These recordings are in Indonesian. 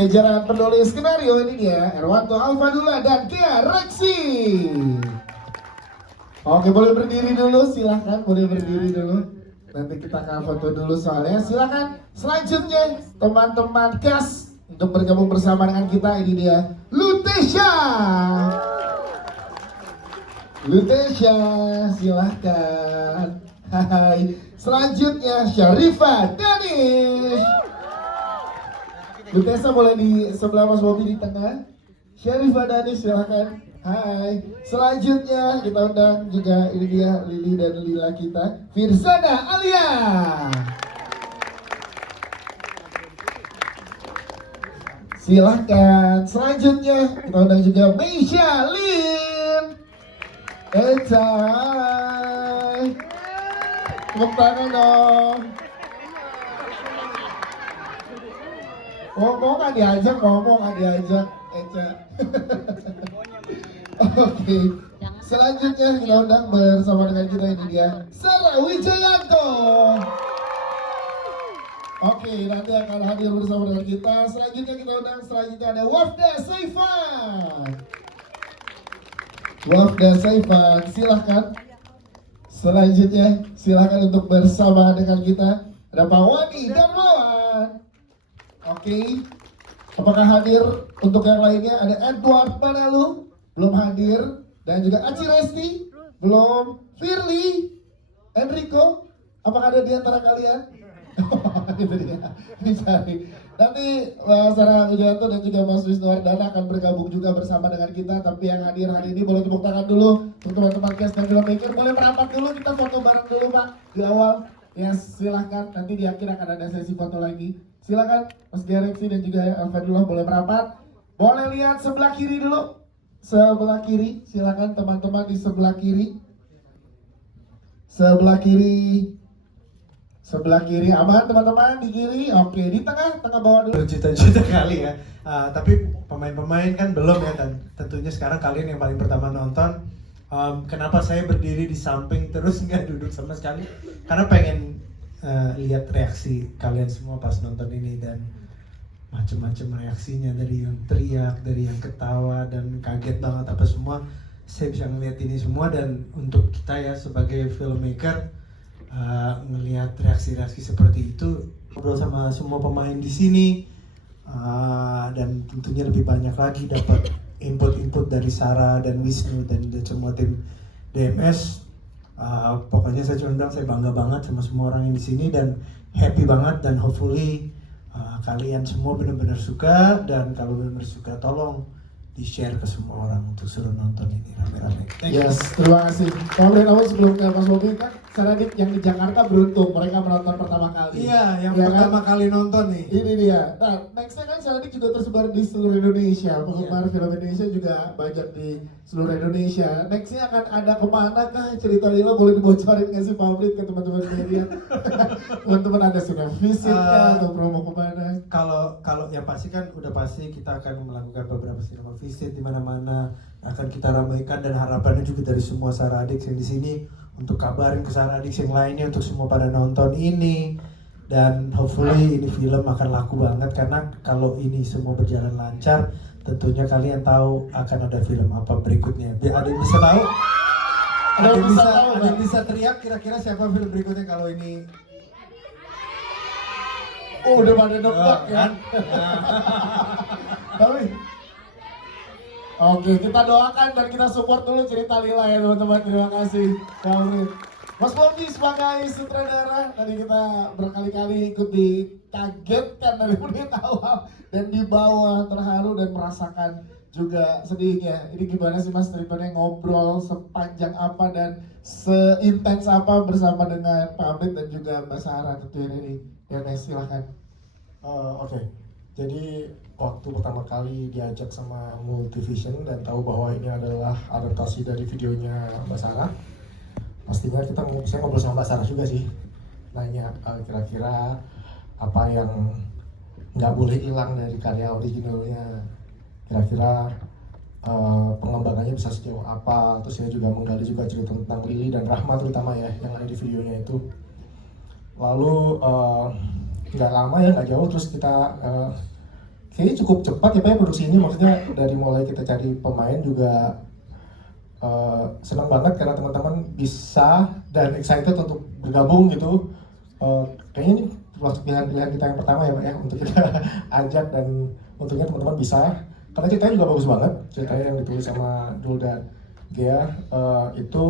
Jajaran penulis skenario ini dia Erwanto Alfadullah dan Kia Reksi. Oke, boleh berdiri dulu, silahkan boleh berdiri dulu. Nanti kita akan foto dulu soalnya. Silahkan selanjutnya teman-teman cast untuk bergabung bersama dengan kita. Ini dia Lutesha. Lutesha, silahkan. Hai. Selanjutnya Syarifah Danish. Lutesha boleh di sebelah Mas Bobi di tengah. Syarifah Danish, silahkan. Hai. Selanjutnya kita undang juga ini dia Lili dan Lila kita, Firzana Alia. Silahkan. Selanjutnya kita undang juga Meisha Lin. Ecai. Tepuk tangan dong. Ngomong nggak diajak, Eca. Oke. Selanjutnya kita undang bersama dengan kita ini dia Sarah Wijayanto. Oke, nanti akan hadir bersama dengan kita. Selanjutnya kita undang ada Wafda Saifan. Wafda Saifan, silahkan. Selanjutnya silahkan untuk bersama dengan kita ada Pak Wani Darmawan. Oke, apakah hadir untuk yang lainnya? Ada Edward Panalu, belum hadir. Dan juga Aci Resti, belum. Firly, Enrico, apakah ada di antara kalian? Itu dia, dicari. Nanti Sarah Wijayanto dan juga Mas Wisnuwardana akan bergabung juga bersama dengan kita. Tapi yang hadir hari ini boleh tepuk tangan dulu untuk teman-teman cast dan filmmaker. Boleh merapat dulu, kita foto bareng dulu Pak di awal. Ya silahkan, nanti di akhir akan ada sesi foto lagi. Silahkan Mas Gereksi dan juga Alfadullah boleh merapat. Boleh lihat sebelah kiri dulu. Sebelah kiri, silahkan teman-teman di sebelah kiri. Sebelah kiri. Sebelah kiri aman teman-teman, di kiri. Oke, di tengah bawah dulu. Juta-juta kali ya. Tapi pemain-pemain kan belum ya, dan tentunya sekarang kalian yang paling pertama nonton. Kenapa saya berdiri di samping terus nggak duduk sama sekali? Karena pengen lihat reaksi kalian semua pas nonton ini, dan macam-macam reaksinya, dari yang teriak, dari yang ketawa dan kaget banget apa semua. Saya bisa ngeliat ini semua, dan untuk kita ya sebagai filmmaker ngelihat reaksi-reaksi seperti itu, ngobrol sama semua pemain di sini, dan tentunya lebih banyak lagi dapat input dari Sarah dan Wisnu dan semua tim DMS. Pokoknya saya cuma bilang saya bangga banget sama semua orang yang di sini dan happy banget, dan hopefully kalian semua benar-benar suka, dan kalau benar-benar suka tolong di-share ke semua orang untuk suruh nonton ini rame-rame. Yes, terima kasih. Kalau boleh tahu sebelum ke Mas Bobi kan, Saradik yang di Jakarta beruntung mereka menonton pertama kali. Iya, yang ya pertama kan? kali nonton nih. Ini dia. Nah, nextnya kan Saradik juga tersebar di seluruh Indonesia. Penggemar film Indonesia juga banyak di seluruh Indonesia. Nextnya akan ada kemana kah cerita Lila? Boleh dibocorin nggak sih pamflet ke teman-teman media? Teman-teman ada sudah visit kah atau promo kemana? Kalau yang pasti kan udah pasti kita akan melakukan beberapa sinema visit di mana-mana, akan kita ramaikan, dan harapannya juga dari semua Saradik yang di sini untuk kabarin ke Saradik yang lainnya untuk semua pada nonton ini, dan hopefully ini film akan laku banget, karena kalau ini semua berjalan lancar tentunya kalian tahu akan ada film apa berikutnya. Ada yang bisa tahu? Ada yang bisa teriak kira-kira siapa film berikutnya kalau ini? Oh, udah pada nebak ya. Tapi oke, kita doakan dan kita support dulu cerita Lila ya teman-teman. Terima kasih. Mas Bobi sebagai sutradara, tadi kita berkali-kali ikut dikagetkan dari menit awal dan di bawah, terharu dan merasakan juga sedihnya. Ini gimana sih Mas treatmentnya, ngobrol sepanjang apa dan seintens apa bersama dengan Pak Abid dan juga Mbak Sarah tentunya ini. Ya Mas, silahkan. Oke. Jadi waktu pertama kali diajak sama Multivision dan tahu bahwa ini adalah adaptasi dari videonya Mbak Sarah, pastinya saya ngobrol sama Mbak Sarah juga sih, nanya kira-kira apa yang nggak boleh hilang dari karya originalnya, kira-kira pengembangannya bisa sejauh apa. Terus saya juga menggali juga cerita tentang Lili dan Rahma terutama ya yang ada di videonya itu. Lalu nggak lama ya, nggak jauh, terus kita kayaknya cukup cepat ya Pak ya produksi ini, maksudnya dari mulai kita cari pemain juga senang banget karena teman-teman bisa dan excited untuk bergabung gitu. Kayaknya ini termasuk pilihan kita yang pertama ya Pak ya untuk kita ajak, dan untungnya teman-teman bisa karena ceritanya juga bagus banget, ceritanya yang ditulis sama Dul dan Gea itu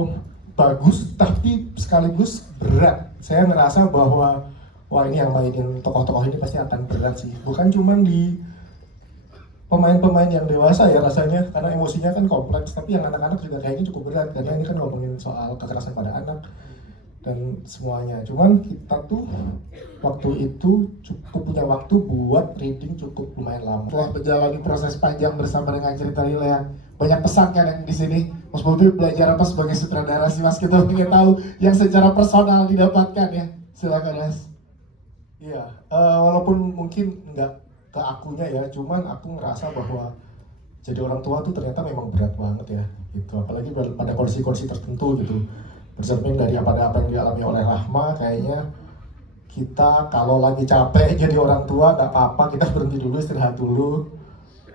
bagus tapi sekaligus berat. Saya ngerasa bahwa wah ini yang mainin tokoh-tokoh ini pasti akan berat sih, bukan cuman di pemain-pemain yang dewasa ya rasanya, karena emosinya kan kompleks, tapi yang anak-anak juga kayaknya cukup berat karena ini kan ngomongin soal kekerasan pada anak dan semuanya. Cuman kita tuh waktu itu cukup punya waktu buat reading cukup lumayan lama. Telah menjalani proses panjang bersama dengan cerita Lila yang banyak pesan kan yang di sini. Mas Bobi belajar apa sebagai sutradara sih Mas? Kita ingin tahu yang secara personal didapatkan ya. Silakan Mas. Iya, walaupun mungkin nggak ke akunya ya, cuman aku ngerasa bahwa jadi orang tua tuh ternyata memang berat banget ya, gitu. Apalagi pada kondisi-kondisi tertentu gitu. Bercermin dari apa yang dialami oleh Rahma, kayaknya kita kalau lagi capek jadi orang tua nggak apa-apa, kita berhenti dulu, istirahat dulu.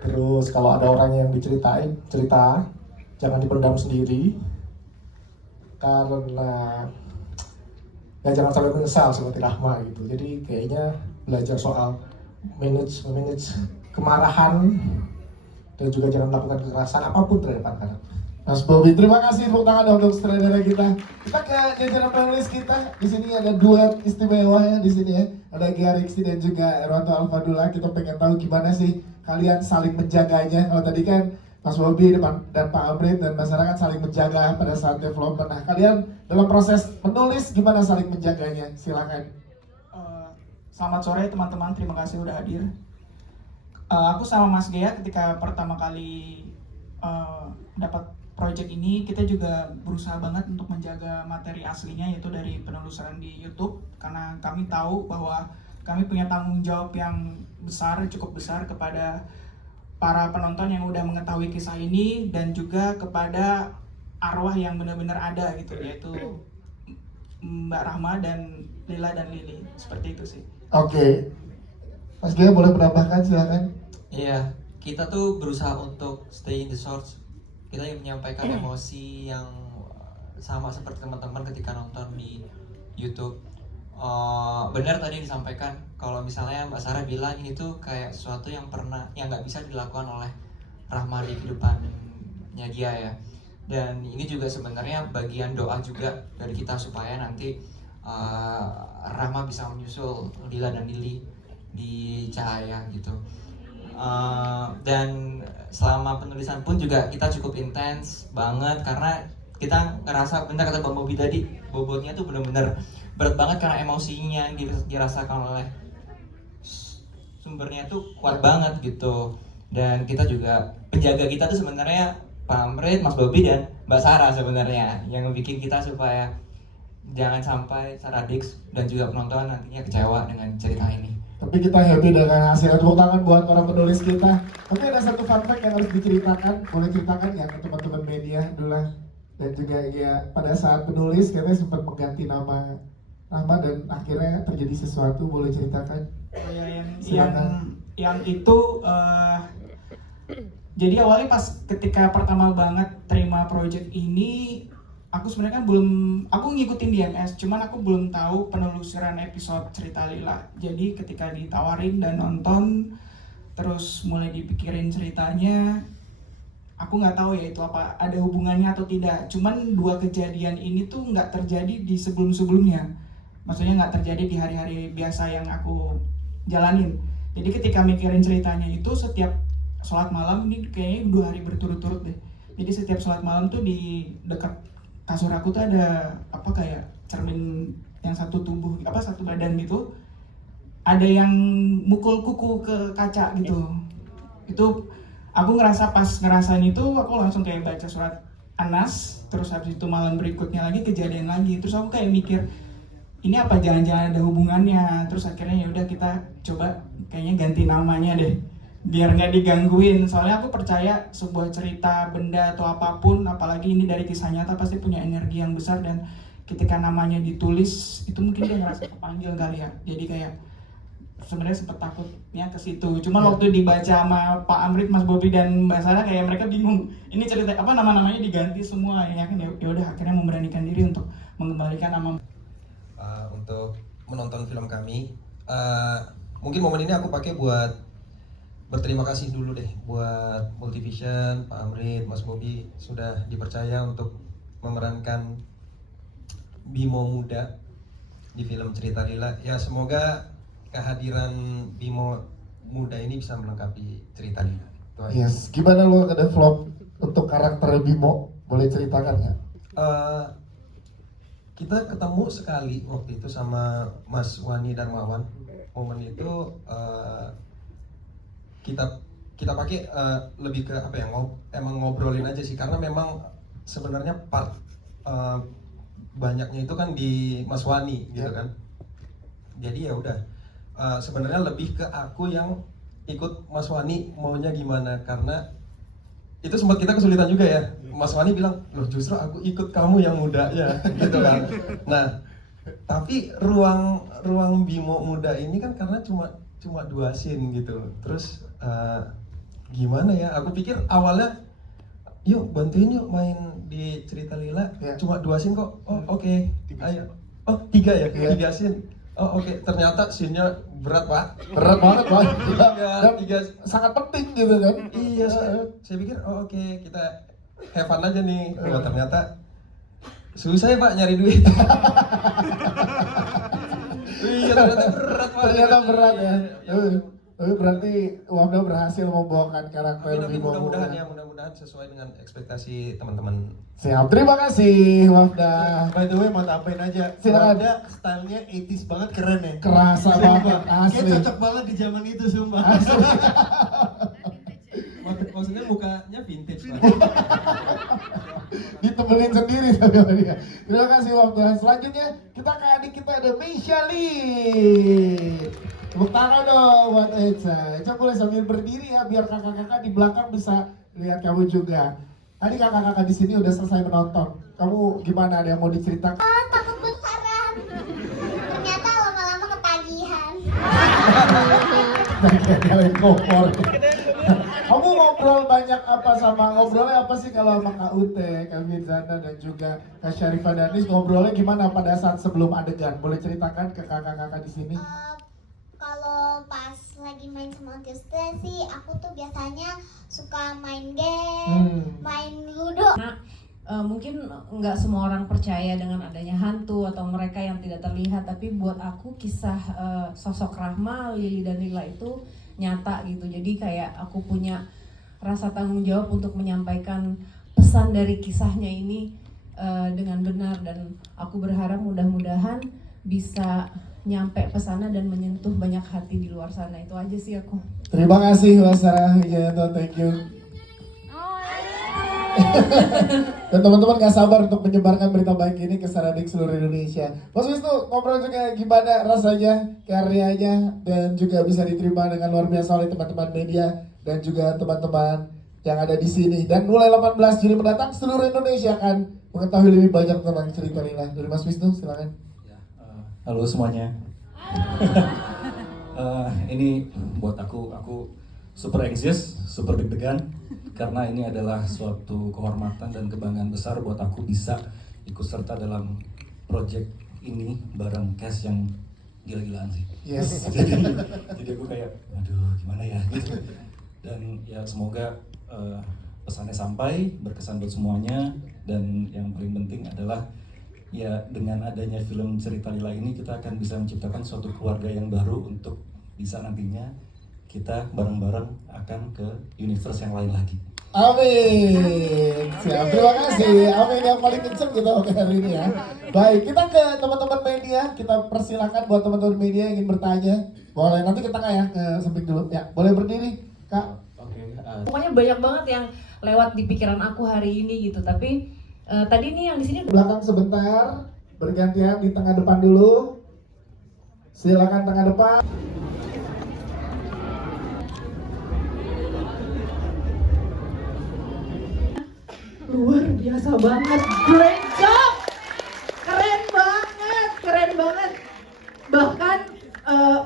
Terus kalau ada orang yang diceritain, cerita, jangan dipendam sendiri. Karena ya jangan sampai menyesal seperti Rahma gitu. Jadi kayaknya belajar soal manage kemarahan dan juga jangan melakukan kekerasan apapun terhadap anak. Mas Bobi, terima kasih tepuk tangan untuk sutradara kita. Kita ke jajaran panelis kita. Di sini ada duet istimewa ya di sini ya. Ada Gea Rixi dan juga Erwanto Alfadullah. Kita pengen tahu gimana sih kalian saling menjaganya. Kalau tadi kan Mas Bobi dan Pak Amrit dan masyarakat saling menjaga pada saat development. Nah, kalian dalam proses menulis gimana saling menjaganya? Silakan. Selamat sore teman-teman, terima kasih udah hadir. Aku sama Mas Gea ketika pertama kali dapat project ini, kita juga berusaha banget untuk menjaga materi aslinya, yaitu dari penelusuran di YouTube, karena kami tahu bahwa kami punya tanggung jawab yang besar, cukup besar kepada para penonton yang udah mengetahui kisah ini, dan juga kepada arwah yang benar-benar ada gitu, yaitu Mbak Rahma dan Lila dan Lili, seperti itu sih. Oke. Mas Gea boleh menambahkan silakan. Iya, kita tuh berusaha untuk stay in the source. Kita yang menyampaikan emosi yang sama seperti teman-teman ketika nonton di YouTube. Benar tadi disampaikan kalau misalnya Mbak Sarah bilang ini tuh kayak sesuatu yang nggak bisa dilakukan oleh Rahma di kehidupannya dia ya. Dan ini juga sebenarnya bagian doa juga dari kita supaya nanti Rahma bisa menyusul Lila dan Lili di Cahaya gitu. Dan selama penulisan pun juga kita cukup intens banget karena kita ngerasa, benar kata Bang Bobi tadi, bobotnya tuh benar-benar berat banget karena emosinya yang dirasakan oleh sumbernya tuh kuat banget gitu. Dan kita juga, penjaga kita tuh sebenarnya Pak Amrit, Mas Bobi dan Mbak Sarah sebenarnya yang bikin kita supaya jangan sampai Saradix dan juga penonton nantinya kecewa dengan cerita ini. Tapi kita happy dengan hasilnya. Tepuk tangan buat para penulis kita. Tapi ada satu fun fact yang harus diceritakan. Boleh ceritakan ya ke teman-teman media dulu dan juga ya pada saat penulis katanya sempat mengganti nama dan akhirnya terjadi sesuatu. Boleh ceritakan? Oh ya, yang itu jadi awalnya pas ketika pertama banget terima project ini, aku sebenarnya kan aku ngikutin DMS, cuman aku belum tahu penelusuran episode cerita Lila. Jadi ketika ditawarin dan nonton, terus mulai dipikirin ceritanya, aku nggak tahu ya itu apa ada hubungannya atau tidak. Cuman dua kejadian ini tuh nggak terjadi di sebelum-sebelumnya. Maksudnya nggak terjadi di hari-hari biasa yang aku jalanin. Jadi ketika mikirin ceritanya itu setiap sholat malam, ini kayaknya 2 hari berturut-turut deh. Jadi setiap sholat malam tuh di dekat kasur aku tuh ada apa kayak cermin yang satu badan gitu, ada yang mukul kuku ke kaca gitu. Itu aku ngerasa pas ngerasain itu aku langsung kayak baca surat Anas, terus habis itu malam berikutnya lagi kejadian lagi, terus aku kayak mikir ini apa jangan-jangan ada hubungannya. Terus akhirnya ya udah kita coba kayaknya ganti namanya deh biar nggak digangguin, soalnya aku percaya sebuah cerita, benda atau apapun, apalagi ini dari kisah nyata, pasti punya energi yang besar, dan ketika namanya ditulis itu mungkin dia ngerasa kepanggil kali ya. Jadi kayak sebenarnya sempet takutnya ke situ. Cuma waktu dibaca sama Pak Amrit, Mas Bobi dan Mbak Sarah kayak mereka bingung. Ini cerita apa, nama-namanya diganti semua ya kan, ya udah akhirnya memberanikan diri untuk mengembalikan nama. Untuk menonton film kami, mungkin momen ini aku pakai buat berterima kasih dulu deh buat Multivision, Pak Amrit, Mas Bobi sudah dipercaya untuk memerankan Bimo muda di film Cerita Lila. Ya semoga kehadiran Bimo muda ini bisa melengkapi Cerita Lila. Itu aja. Yes, gimana lo nge-develop untuk karakter Bimo? Boleh ceritakan nggak? Kita ketemu sekali waktu itu sama Mas Wani Darmawan. Momen itu kita pakai lebih ke apa ya, emang ngobrolin aja sih, karena memang sebenarnya part banyaknya itu kan di Mas Wani gitu kan. Jadi ya udah sebenarnya lebih ke aku yang ikut Mas Wani maunya gimana, karena itu sempat kita kesulitan juga ya. Mas Wani bilang, loh justru aku ikut kamu yang mudanya gitu kan. Nah tapi ruang Bimo muda ini kan karena cuma 2 scene gitu. Terus gimana ya, aku pikir awalnya yuk bantuin yuk main di Cerita Lila, cuma 2 scene kok. Oh oke. Ayo. Oh 3 ya, 3 scene. Oh oke. Ternyata scene-nya berat pak. Berat banget Pak. Dan 3 sangat penting gitu kan. Iya, saya pikir oh oke, kita have fun aja nih. Oh, ternyata susah ya pak nyari duit. Iya ternyata berat pak. Ternyata berat ya. Tapi berarti Wafda berhasil membawakan karakter Tapi Bimo mudah-mudahan muda. ya, mudah-mudahan sesuai dengan ekspektasi teman-teman. Siap, terima kasih Wafda. By the way, mau tambahin aja. Silakan. Wafda stylenya 80s banget, keren ya. Kerasa banget, Kayak asli. cocok banget di zaman itu sumpah. Maksudnya mukanya vintage pak. Ditemenin sendiri sama dia. Terima kasih Wafda. Selanjutnya kita ke adik kita ada Meisha Lee. Tepuk tangan dong buat Eca. Eca boleh sambil berdiri ya biar kakak-kakak di belakang bisa lihat kamu juga. Tadi kakak-kakak di sini udah selesai menonton. Kamu gimana, ada yang mau diceritakan? Takut besaran. Ternyata lama-lama ketagihan. Kalian kompor. Kamu ngobrol banyak apa ngobrolnya apa sih kalau sama Kak Ute, Kak Mirzana dan juga Kak Syarifah Danis, ngobrolnya gimana pada saat sebelum adegan? Boleh ceritakan ke kakak-kakak di sini? Kalau pas lagi main sama Tiste sih, aku tuh biasanya suka main game, main ludo. Mungkin nggak semua orang percaya dengan adanya hantu atau mereka yang tidak terlihat, tapi buat aku kisah sosok Rahma, Lili dan Lila itu nyata gitu. Jadi kayak aku punya rasa tanggung jawab untuk menyampaikan pesan dari kisahnya ini dengan benar, dan aku berharap mudah-mudahan bisa nyampe pesana dan menyentuh banyak hati di luar sana. Itu aja sih aku. Terima kasih Mas Sarah Wijayanto, thank you. Dan teman-teman gak sabar untuk menyebarkan berita baik ini ke Saradik seluruh Indonesia. Mas Wisnu, ngobrol juga gimana rasanya, karyanya, dan juga bisa diterima dengan luar biasa oleh teman-teman media dan juga teman-teman yang ada di sini. Dan mulai 18 Juli mendatang seluruh Indonesia akan mengetahui lebih banyak tentang Cerita Lila. Dari Mas Wisnu, silakan. Halo semuanya. Ini buat aku super anxious, super deg-degan, karena ini adalah suatu kehormatan dan kebanggaan besar buat aku bisa ikut serta dalam project ini bareng cast yang gila-gilaan sih. Yes. jadi aku kayak, aduh gimana ya gitu. Dan ya semoga pesannya sampai, berkesan buat semuanya, dan yang paling penting adalah ya dengan adanya film Cerita Lila ini kita akan bisa menciptakan suatu keluarga yang baru untuk bisa nantinya kita bareng-bareng akan ke universe yang lain lagi. Amin. Siap, terima kasih. Amin yang paling kenceng kita oke hari ini ya. Baik, kita ke teman-teman media. Kita persilakan buat teman-teman media yang ingin bertanya. Boleh nanti ke tengah ya, ke samping dulu. Ya, boleh berdiri, Kak. Pokoknya banyak banget yang lewat di pikiran aku hari ini gitu. Tapi tadi nih yang di sini Belakang sebentar, bergantian di tengah depan dulu. Silakan tengah depan. luar biasa banget, great job, keren banget, bahkan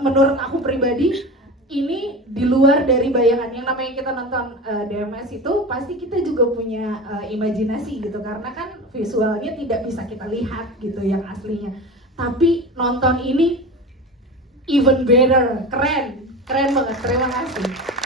menurut aku pribadi ini di luar dari bayangan. Yang namanya kita nonton DMS itu pasti kita juga punya imajinasi gitu, karena kan visualnya tidak bisa kita lihat gitu yang aslinya. Tapi nonton ini even better, keren banget. Terima kasih.